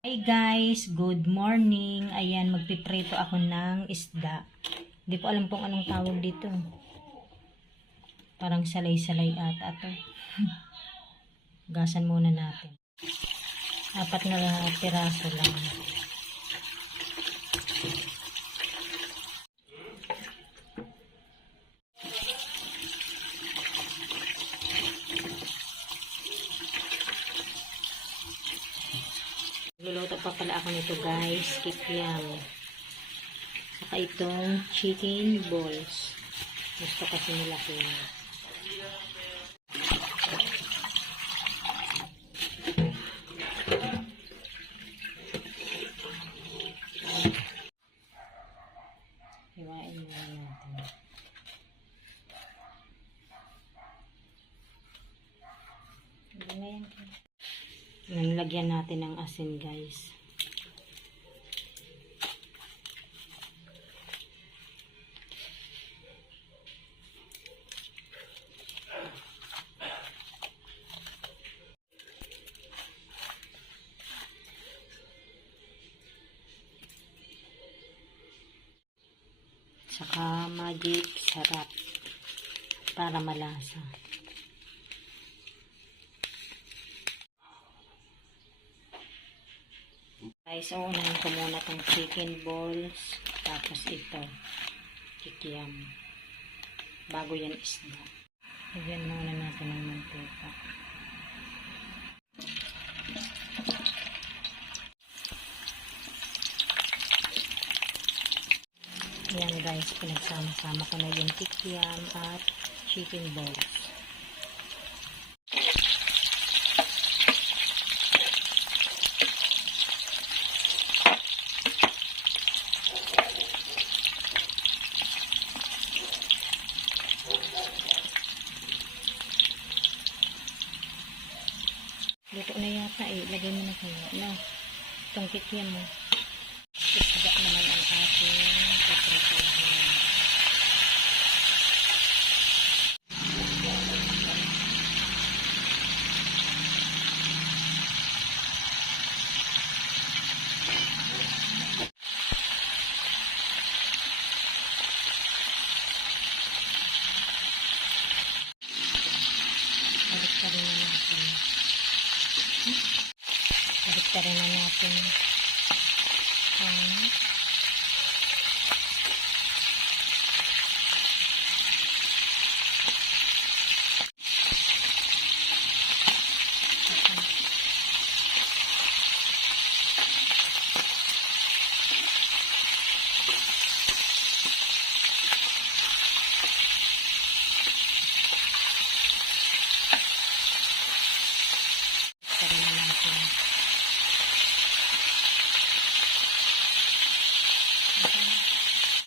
Hi guys, good morning. Ayan, magpiprito ako ng isda. Hindi ko alam kung anong tawag dito. Parang salay-salay ata to. Gasan muna natin. 4 na piraso lang. Luluto pa pala ako nito guys, kikiam. Saka itong chicken balls. Gusto kasi nila kaya. Hiwain muna natin. Hindi na yan. Nalagyan natin ng asin guys. Saka magic sarap para malasa. Guys, unahin ko muna itong chicken balls, tapos ito, kikiam, bago yan isda. Lagyan muna natin ng mantika. Ayan guys, pinagsama-sama ko na yung kikiam at chicken balls. Luto na yata eh. Lagay mo na kayo. No. Itong kikiam mo. Isda naman ang ating paprikahin. Balik ka rin na natin ang